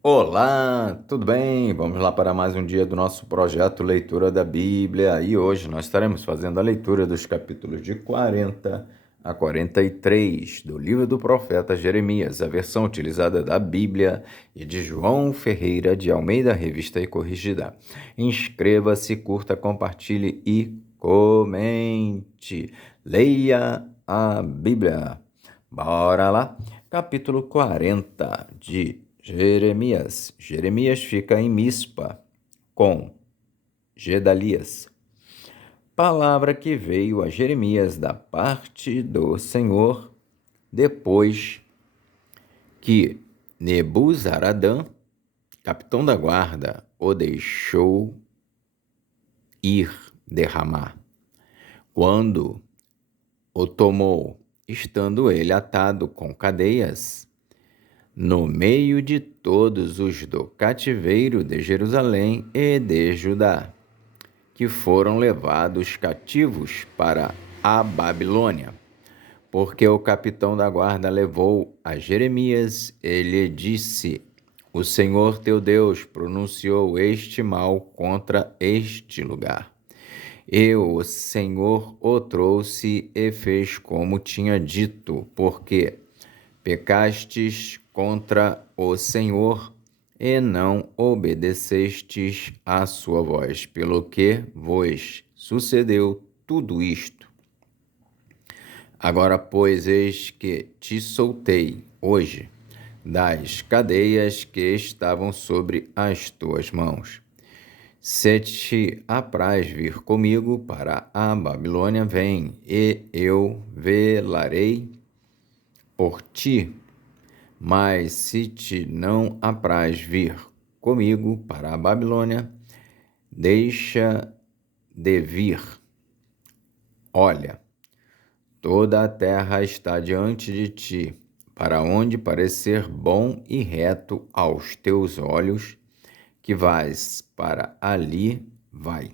Olá, tudo bem? Vamos lá para mais um dia do nosso projeto Leitura da Bíblia e hoje nós estaremos fazendo a leitura dos capítulos de 40 a 43 do livro do profeta Jeremias, a versão utilizada da Bíblia e de João Ferreira de Almeida, Revista e Corrigida. Inscreva-se, curta, compartilhe e comente. Leia a Bíblia. Bora lá? Capítulo 40 de Jeremias. Jeremias fica em Mispa com Gedalias. Palavra que veio a Jeremias da parte do Senhor depois que Nebuzaradã, capitão da guarda, o deixou ir derramar. Quando o tomou, estando ele atado com cadeias, no meio de todos os do cativeiro de Jerusalém e de Judá, que foram levados cativos para a Babilônia. Porque o capitão da guarda levou a Jeremias e lhe disse: O Senhor teu Deus pronunciou este mal contra este lugar. E o Senhor o trouxe e fez como tinha dito, porque pecastes contra o Senhor e não obedecestes à sua voz, pelo que vos sucedeu tudo isto. Agora, pois, eis que te soltei hoje das cadeias que estavam sobre as tuas mãos. Se te apraz vir comigo para a Babilônia, vem, e eu velarei por ti. Mas se te não apraz vir comigo para a Babilônia, deixa de vir. Olha, toda a terra está diante de ti, para onde parecer bom e reto aos teus olhos, que vais para ali, vai.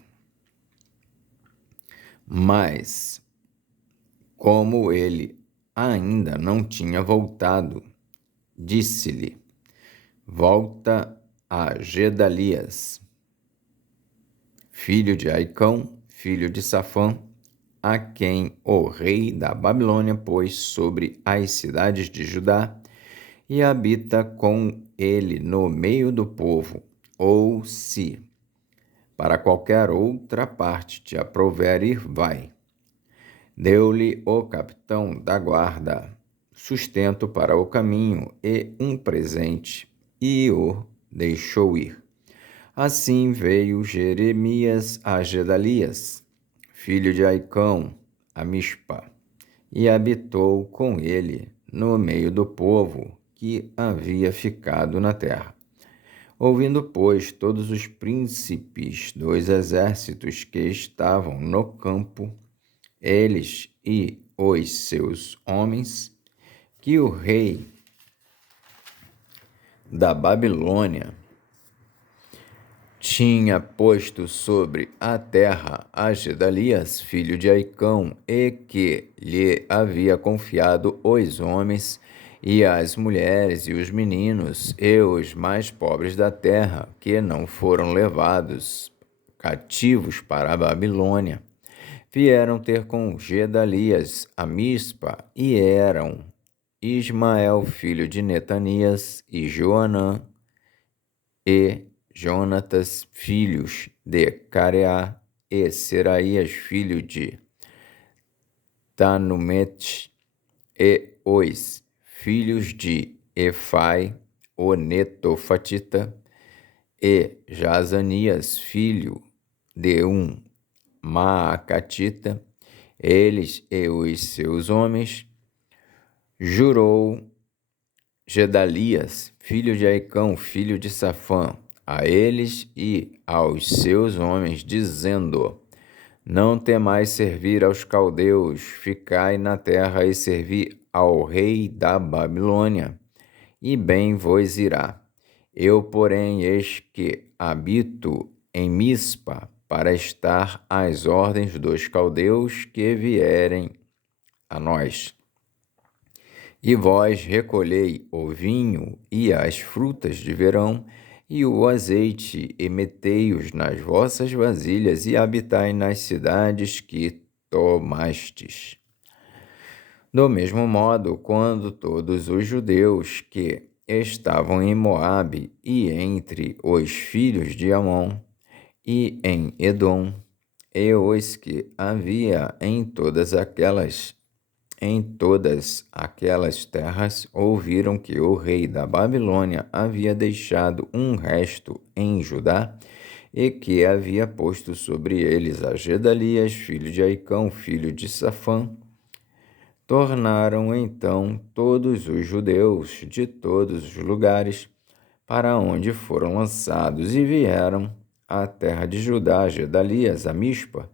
Mas, como ele ainda não tinha voltado, disse-lhe: Volta a Gedalias, filho de Aicão, filho de Safã, a quem o rei da Babilônia pôs sobre as cidades de Judá, e habita com ele no meio do povo, ou se para qualquer outra parte te aprouver ir, vai. Deu-lhe o capitão da guarda sustento para o caminho e um presente, e o deixou ir. Assim veio Jeremias a Gedalias, filho de Aicão, a Mispa, e habitou com ele no meio do povo que havia ficado na terra. Ouvindo, pois, todos os príncipes dos exércitos que estavam no campo, eles e os seus homens, que o rei da Babilônia tinha posto sobre a terra a Gedalias, filho de Aicão, e que lhe havia confiado os homens e as mulheres e os meninos e os mais pobres da terra, que não foram levados cativos para a Babilônia, vieram ter com Gedalias a Mispa, e eram Ismael, filho de Netanias, e Joanã, e Jonatas, filhos de Careá, e Seraías, filho de Tanumete, e os filhos de Efai, o Netofatita, e Jazanias, filho de Maacatita, eles e os seus homens. Jurou Gedalias, filho de Aicão, filho de Safã, a eles e aos seus homens, dizendo: Não temais servir aos caldeus, ficai na terra e servi ao rei da Babilônia, e bem vos irá. Eu, porém, eis que habito em Mispa, para estar às ordens dos caldeus que vierem a nós. E vós recolhei o vinho e as frutas de verão, e o azeite, e metei-os nas vossas vasilhas, e habitai nas cidades que tomastes. Do mesmo modo, quando todos os judeus que estavam em Moabe e entre os filhos de Amon e em Edom, e os que havia em todas aquelas terras, ouviram que o rei da Babilônia havia deixado um resto em Judá, e que havia posto sobre eles a Gedalias, filho de Aicão, filho de Safã. Tornaram então todos os judeus de todos os lugares para onde foram lançados, e vieram à terra de Judá, Gedalias, a Mispa,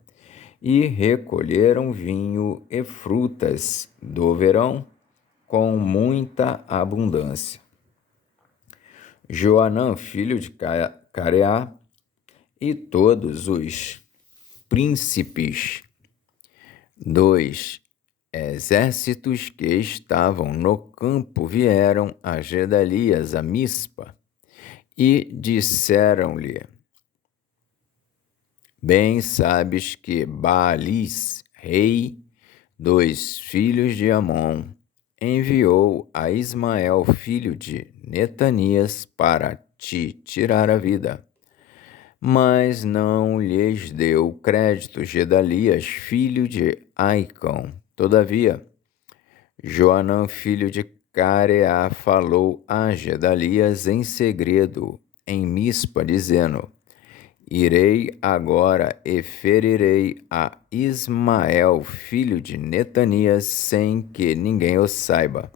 e recolheram vinho e frutas do verão com muita abundância. Joanã, filho de Careá, e todos os príncipes dos exércitos que estavam no campo vieram a Gedalias, a Mispa, e disseram-lhe: Bem sabes que Baalis, rei dos filhos de Amon, enviou a Ismael, filho de Netanias, para te tirar a vida. Mas não lhes deu crédito Gedalias, filho de Aicão. Todavia, Joanã, filho de Careá, falou a Gedalias em segredo, em Mispa, dizendo: Irei agora e ferirei a Ismael, filho de Netanias, sem que ninguém o saiba.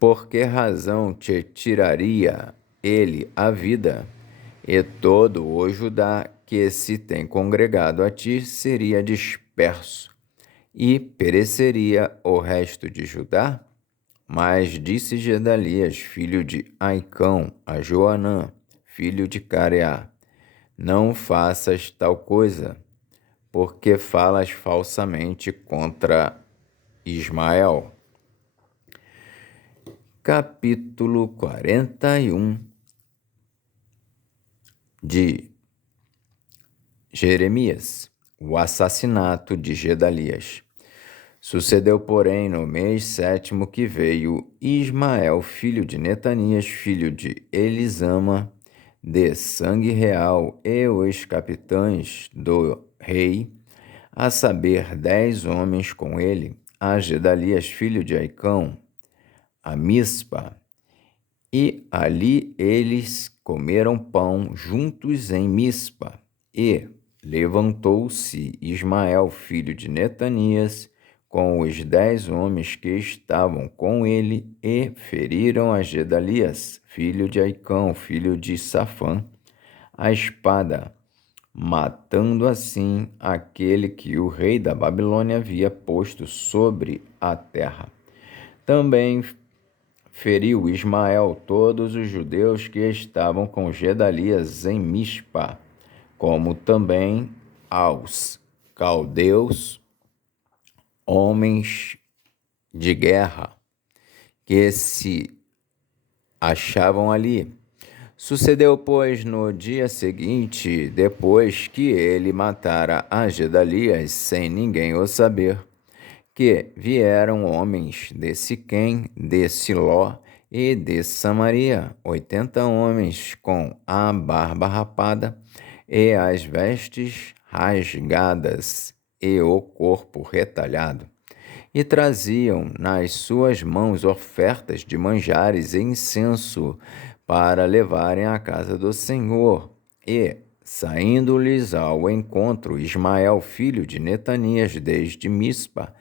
Por que razão te tiraria ele a vida? E todo o Judá que se tem congregado a ti seria disperso, e pereceria o resto de Judá? Mas disse Gedalias, filho de Aicão, a Joanã, filho de Careá: Não faças tal coisa, porque falas falsamente contra Ismael. Capítulo 41 de Jeremias, o assassinato de Gedalias. Sucedeu, porém, no mês 7º que veio Ismael, filho de Netanias, filho de Elisama, de sangue real, e os capitães do rei, a saber, 10 homens com ele, a Gedalias, filho de Aicão, a Mispa, e ali eles comeram pão juntos em Mispa. E levantou-se Ismael, filho de Netanias, com os 10 homens que estavam com ele, e feriram a Gedalias, filho de Aicão, filho de Safã, a espada, matando assim aquele que o rei da Babilônia havia posto sobre a terra. Também feriu Ismael todos os judeus que estavam com Gedalias em Mispa, como também aos caldeus, homens de guerra, que se achavam ali. Sucedeu, pois, no dia seguinte, depois que ele matara a Gedalias, sem ninguém o saber, que vieram homens de Siquém, de Siló e de Samaria, 80 homens com a barba rapada e as vestes rasgadas e o corpo retalhado, e traziam nas suas mãos ofertas de manjares e incenso para levarem à casa do Senhor. E, saindo-lhes ao encontro, Ismael, filho de Netanias, desde Mispa,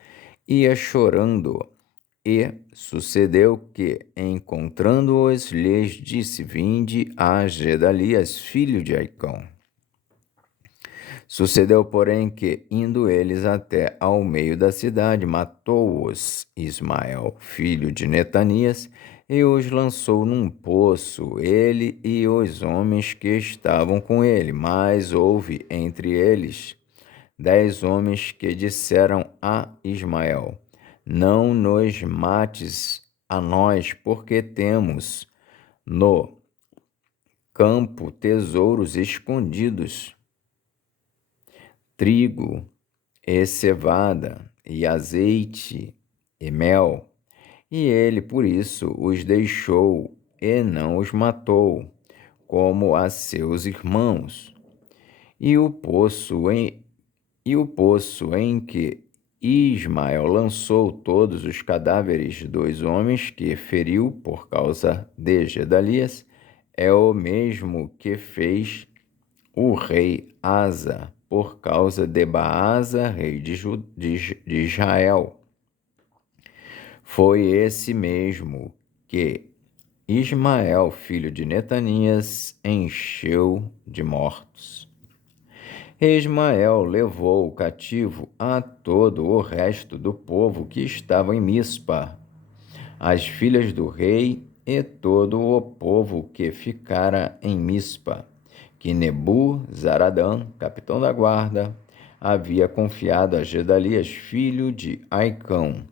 ia chorando. E sucedeu que, encontrando-os, lhes disse: Vinde a Gedalias, filho de Aicão. Sucedeu, porém, que, indo eles até ao meio da cidade, matou-os Ismael, filho de Netanias, e os lançou num poço, ele e os homens que estavam com ele. Mas houve entre eles 10 homens que disseram a Ismael: não nos mates a nós, porque temos no campo tesouros escondidos, trigo e cevada, e azeite e mel. E ele, por isso, os deixou e não os matou, como a seus irmãos. E o poço em que Ismael lançou todos os cadáveres dos homens que feriu por causa de Gedalias é o mesmo que fez o rei Asa por causa de Baasa, rei de Israel. Foi esse mesmo que Ismael, filho de Netanias, encheu de mortos. Ismael levou cativo a todo o resto do povo que estava em Mispa, as filhas do rei e todo o povo que ficara em Mispa, que Nebu-Zaradã, capitão da guarda, havia confiado a Gedalias, filho de Aicão.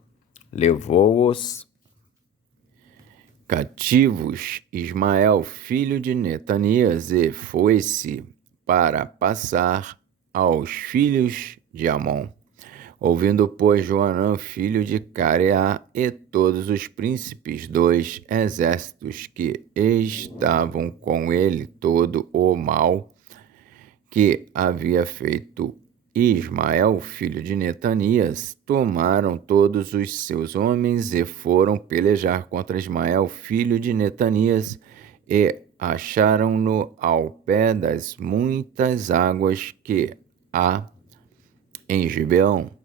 Levou-os cativos Ismael, filho de Netanias, e foi-se para passar aos filhos de Amon. Ouvindo, pois, Joanã, filho de Careá, e todos os príncipes dos exércitos que estavam com ele, todo o mal que havia feito Ismael, filho de Netanias, tomaram todos os seus homens e foram pelejar contra Ismael, filho de Netanias, e acharam-no ao pé das muitas águas que há em Gibeão.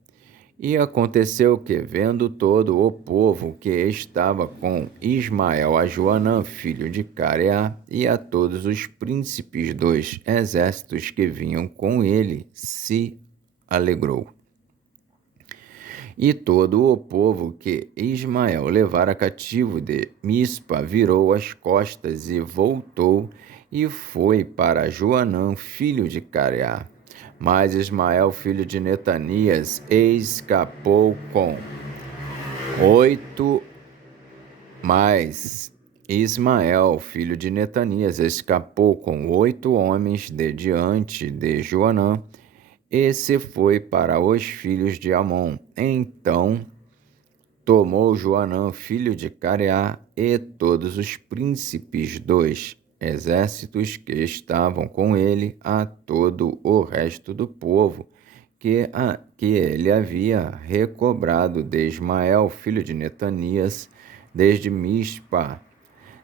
E aconteceu que, vendo todo o povo que estava com Ismael, a Joanã, filho de Careá, e a todos os príncipes dos exércitos que vinham com ele, se alegrou. E todo o povo que Ismael levara cativo de Mispa virou as costas e voltou e foi para Joanã, filho de Careá. Mas Ismael, filho de Netanias, escapou com 8. Mas Ismael, filho de Netanias, escapou com 8 homens de diante de Joanã, e se foi para os filhos de Amon. Então tomou Joanã, filho de Careá, e todos os príncipes dos exércitos que estavam com ele, a todo o resto do povo que ele havia recobrado de Ismael, filho de Netanias, desde Mispa,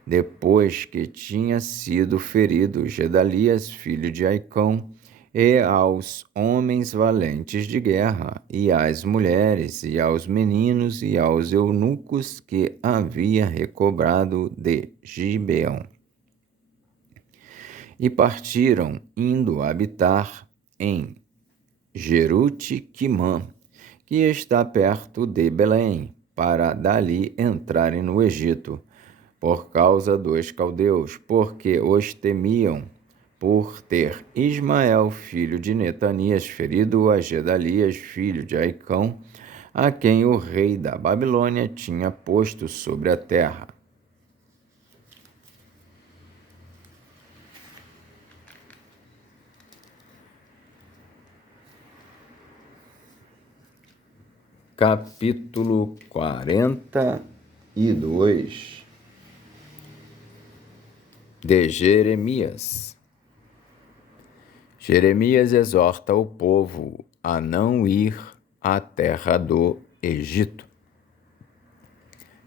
depois que tinha sido ferido Gedalias, filho de Aicão, e aos homens valentes de guerra, e às mulheres, e aos meninos, e aos eunucos que havia recobrado de Gibeão. E partiram, indo habitar em Jerute-Quimã, que está perto de Belém, para dali entrarem no Egito, por causa dos caldeus, porque os temiam, por ter Ismael, filho de Netanias, ferido a Gedalias, filho de Aicão, a quem o rei da Babilônia tinha posto sobre a terra. Capítulo 42 de Jeremias. Jeremias exorta o povo a não ir à terra do Egito.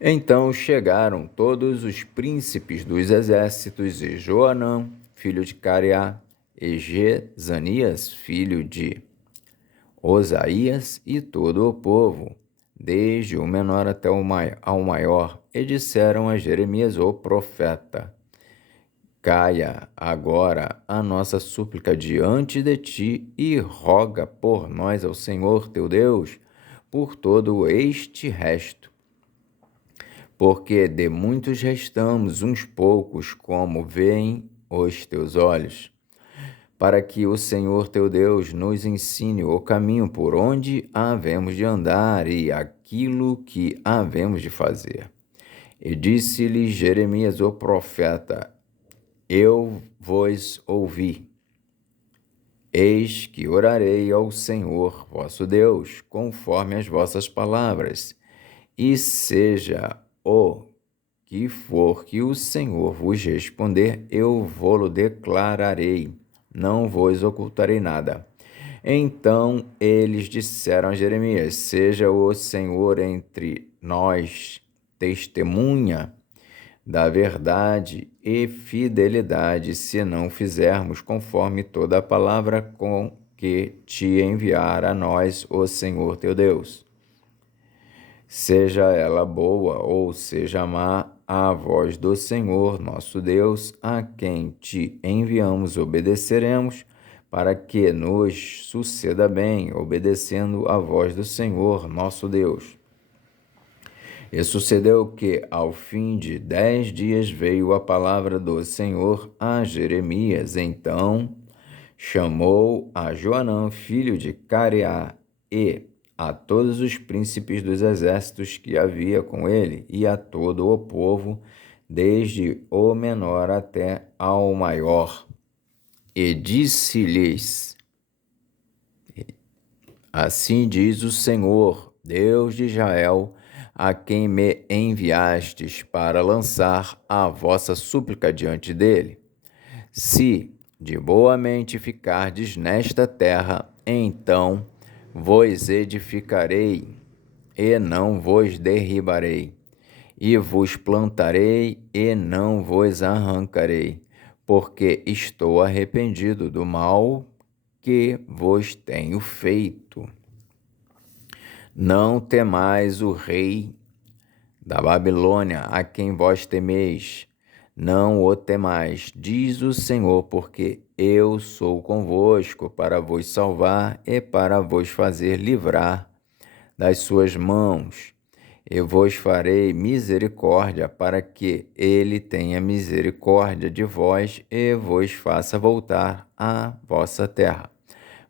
Então chegaram todos os príncipes dos exércitos e Joanã, filho de Careá, e Jezanias, filho de Osaías, e todo o povo, desde o menor até ao maior, e disseram a Jeremias, o profeta: Caia agora a nossa súplica diante de ti e roga por nós ao Senhor teu Deus por todo este resto. Porque de muitos restamos uns poucos, como veem os teus olhos. para que o Senhor teu Deus nos ensine o caminho por onde havemos de andar e aquilo que havemos de fazer. E disse-lhe Jeremias o profeta: Eu vos ouvi. Eis que orarei ao Senhor vosso Deus, conforme as vossas palavras, e seja o que for que o Senhor vos responder, eu vô-lo declararei, não vos ocultarei nada. Então eles disseram a Jeremias: Seja o Senhor entre nós testemunha da verdade e fidelidade, se não fizermos conforme toda a palavra com que te enviar a nós o Senhor teu Deus. Seja ela boa ou seja má, a voz do Senhor nosso Deus, a quem te enviamos, obedeceremos, para que nos suceda bem, obedecendo a voz do Senhor nosso Deus. E sucedeu que, ao fim de 10 dias, veio a palavra do Senhor a Jeremias. Então chamou a Joanã, filho de Careá, e a todos os príncipes dos exércitos que havia com ele, e a todo o povo, desde o menor até ao maior. E disse-lhes: Assim diz o Senhor, Deus de Israel, a quem me enviastes para lançar a vossa súplica diante dele. Se de boa mente ficardes nesta terra, então vos edificarei e não vos derribarei, e vos plantarei e não vos arrancarei, porque estou arrependido do mal que vos tenho feito. Não temais o rei da Babilônia, a quem vós temeis. Não o temais, diz o Senhor, porque eu sou convosco para vos salvar e para vos fazer livrar das suas mãos. Eu vos farei misericórdia, para que ele tenha misericórdia de vós e vos faça voltar à vossa terra.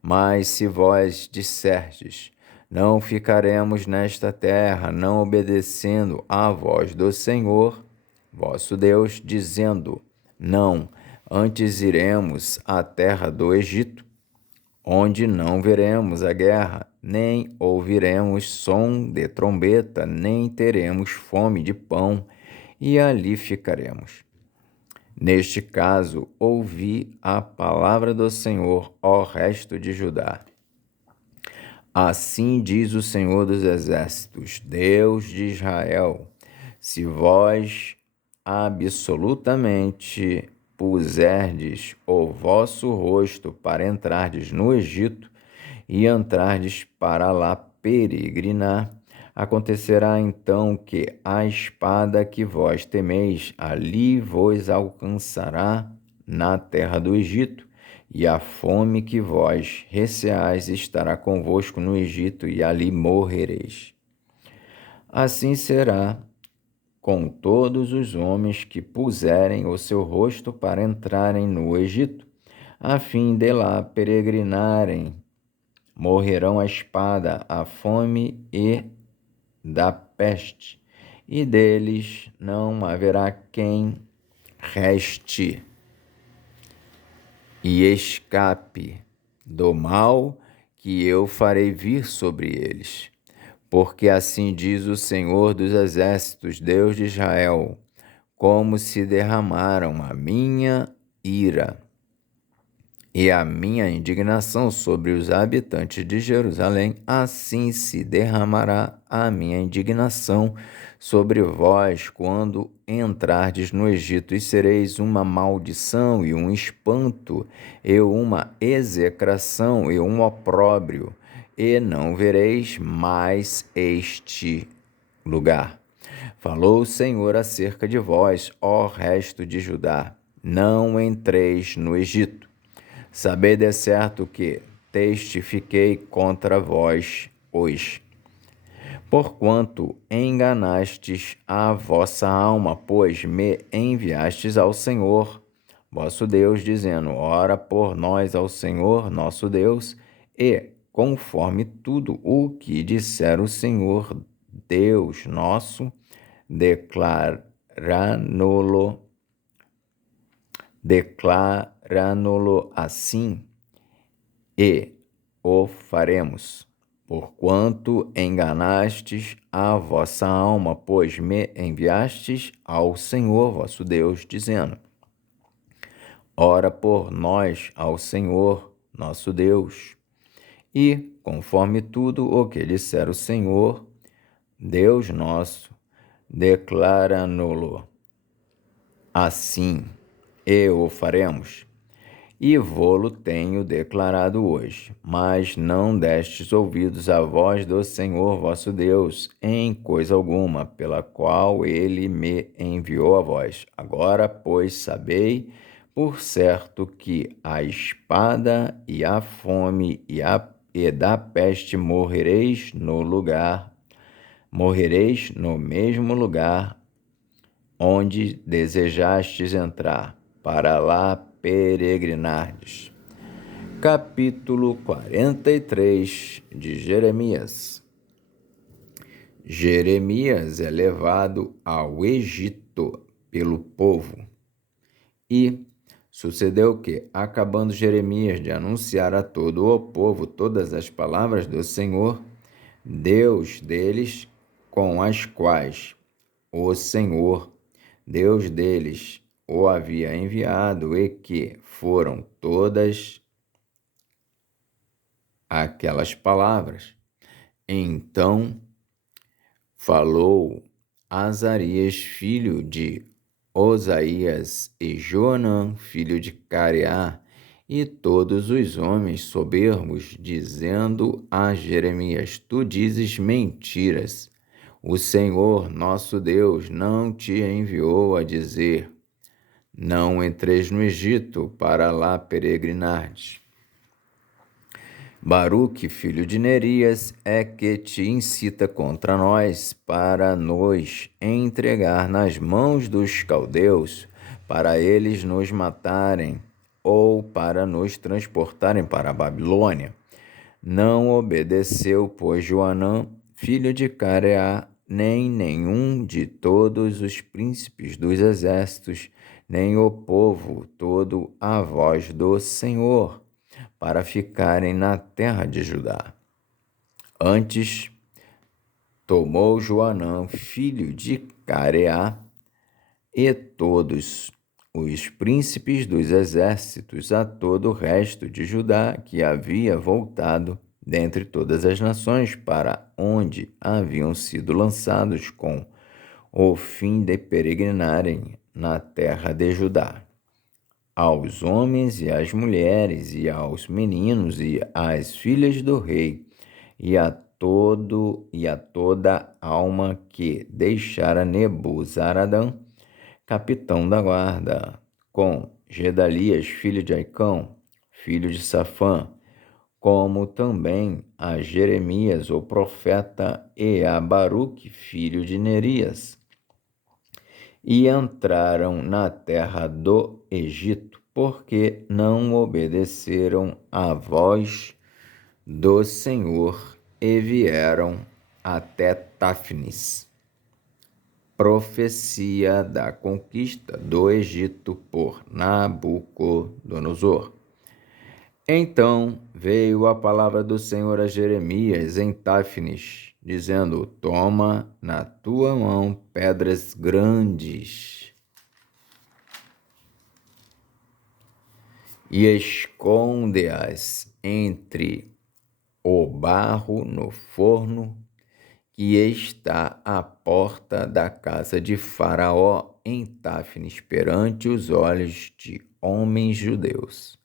Mas se vós disserdes: Não ficaremos nesta terra, não obedecendo à voz do Senhor, vosso Deus, dizendo: Não, antes iremos à terra do Egito, onde não veremos a guerra, nem ouviremos som de trombeta, nem teremos fome de pão, e ali ficaremos. Neste caso, ouvi a palavra do Senhor, ó resto de Judá. Assim diz o Senhor dos Exércitos, Deus de Israel: se vós absolutamente puserdes o vosso rosto para entrardes no Egito e entrardes para lá peregrinar, acontecerá então que a espada que vós temeis ali vos alcançará na terra do Egito, e a fome que vós receais estará convosco no Egito, e ali morrereis. Assim será com todos os homens que puserem o seu rosto para entrarem no Egito, a fim de lá peregrinarem. Morrerão a espada, a fome e da peste, e deles não haverá quem reste e escape do mal que eu farei vir sobre eles. Porque assim diz o Senhor dos Exércitos, Deus de Israel: como se derramaram a minha ira e a minha indignação sobre os habitantes de Jerusalém, assim se derramará a minha indignação sobre vós quando entrardes no Egito, e sereis uma maldição e um espanto, e uma execração e um opróbrio, e não vereis mais este lugar. Falou o Senhor acerca de vós, ó resto de Judá: não entreis no Egito. Sabei de certo que testifiquei contra vós hoje, porquanto enganastes a vossa alma, pois me enviastes ao Senhor, vosso Deus, dizendo: ora por nós ao Senhor nosso Deus, e, conforme tudo o que disser o Senhor Deus nosso, declará-no-lo assim, e o faremos. Porquanto enganastes a vossa alma, pois me enviastes ao Senhor vosso Deus, dizendo: ora por nós ao Senhor nosso Deus. E, conforme tudo o que disser o Senhor, Deus nosso, declara-no-lo assim, e o faremos. E vô-lo tenho declarado hoje, mas não destes ouvidos à voz do Senhor vosso Deus, em coisa alguma, pela qual ele me enviou a vós. Agora, pois, sabei por certo que a espada e a fome e da peste morrereis no mesmo lugar onde desejastes entrar, para lá peregrinardes. Capítulo 43 de Jeremias. Jeremias é levado ao Egito pelo povo. E sucedeu que, acabando Jeremias de anunciar a todo o povo todas as palavras do Senhor, Deus deles, com as quais o Senhor, Deus deles, o havia enviado, e que foram todas aquelas palavras. Então falou Azarias, filho de Osaías, e Joanã, filho de Careá, e todos os homens soberbos, dizendo a Jeremias: tu dizes mentiras. O Senhor nosso Deus não te enviou a dizer: não entreis no Egito para lá peregrinardes. Baruque, filho de Nerias, é que te incita contra nós para nos entregar nas mãos dos caldeus, para eles nos matarem ou para nos transportarem para a Babilônia. Não obedeceu, pois, Joanã, filho de Careá, nem nenhum de todos os príncipes dos exércitos, nem o povo todo à voz do Senhor, para ficarem na terra de Judá. Antes, tomou Joanã, filho de Careá, e todos os príncipes dos exércitos a todo o resto de Judá que havia voltado dentre todas as nações para onde haviam sido lançados com o fim de peregrinarem na terra de Judá. Aos homens e às mulheres, e aos meninos e às filhas do rei, e a toda alma que deixara Nebuzaradã, capitão da guarda, com Gedalias, filho de Aicão, filho de Safã, como também a Jeremias, o profeta, e a Baruque, filho de Nerias, e entraram na terra do Egito, porque não obedeceram à voz do Senhor e vieram até Táfnis. Profecia da conquista do Egito por Nabucodonosor. Então veio a palavra do Senhor a Jeremias em Táfnis, dizendo: toma na tua mão pedras grandes e esconde-as entre o barro no forno que está à porta da casa de Faraó em Táfnis, perante os olhos de homens judeus.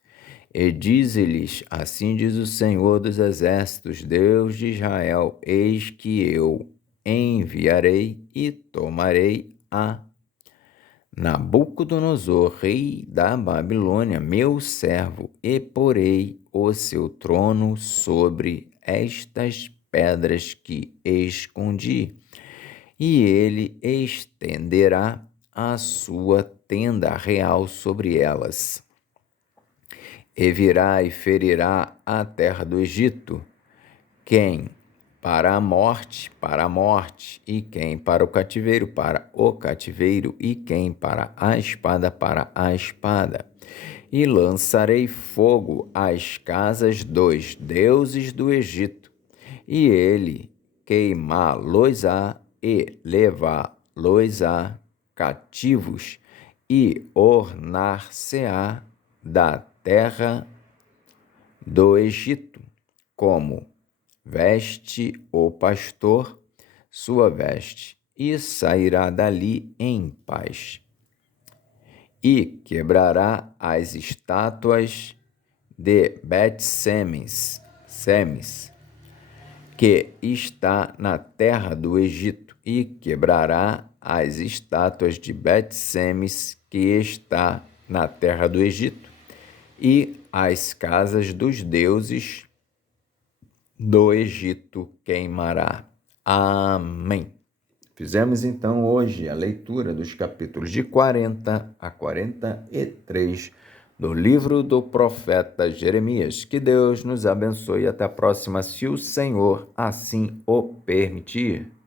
E dize-lhes: assim diz o Senhor dos exércitos, Deus de Israel: eis que eu enviarei e tomarei a Nabucodonosor, rei da Babilônia, meu servo, e porei o seu trono sobre estas pedras que escondi, e ele estenderá a sua tenda real sobre elas. E virá e ferirá a terra do Egito, quem para a morte, e quem para o cativeiro, e quem para a espada. E lançarei fogo às casas dos deuses do Egito, e ele queimá-los-á e levá-los-á cativos, e ornar-se-á da terra do Egito, como veste o pastor sua veste, e sairá dali em paz. E quebrará as estátuas de Bet-Semes, que está na terra do Egito, e quebrará as estátuas de Bet-Semes, que está na terra do Egito, e as casas dos deuses do Egito queimará. Amém. Fizemos então hoje a leitura dos capítulos de 40 a 43 do livro do profeta Jeremias. Que Deus nos abençoe e até a próxima, se o Senhor assim o permitir.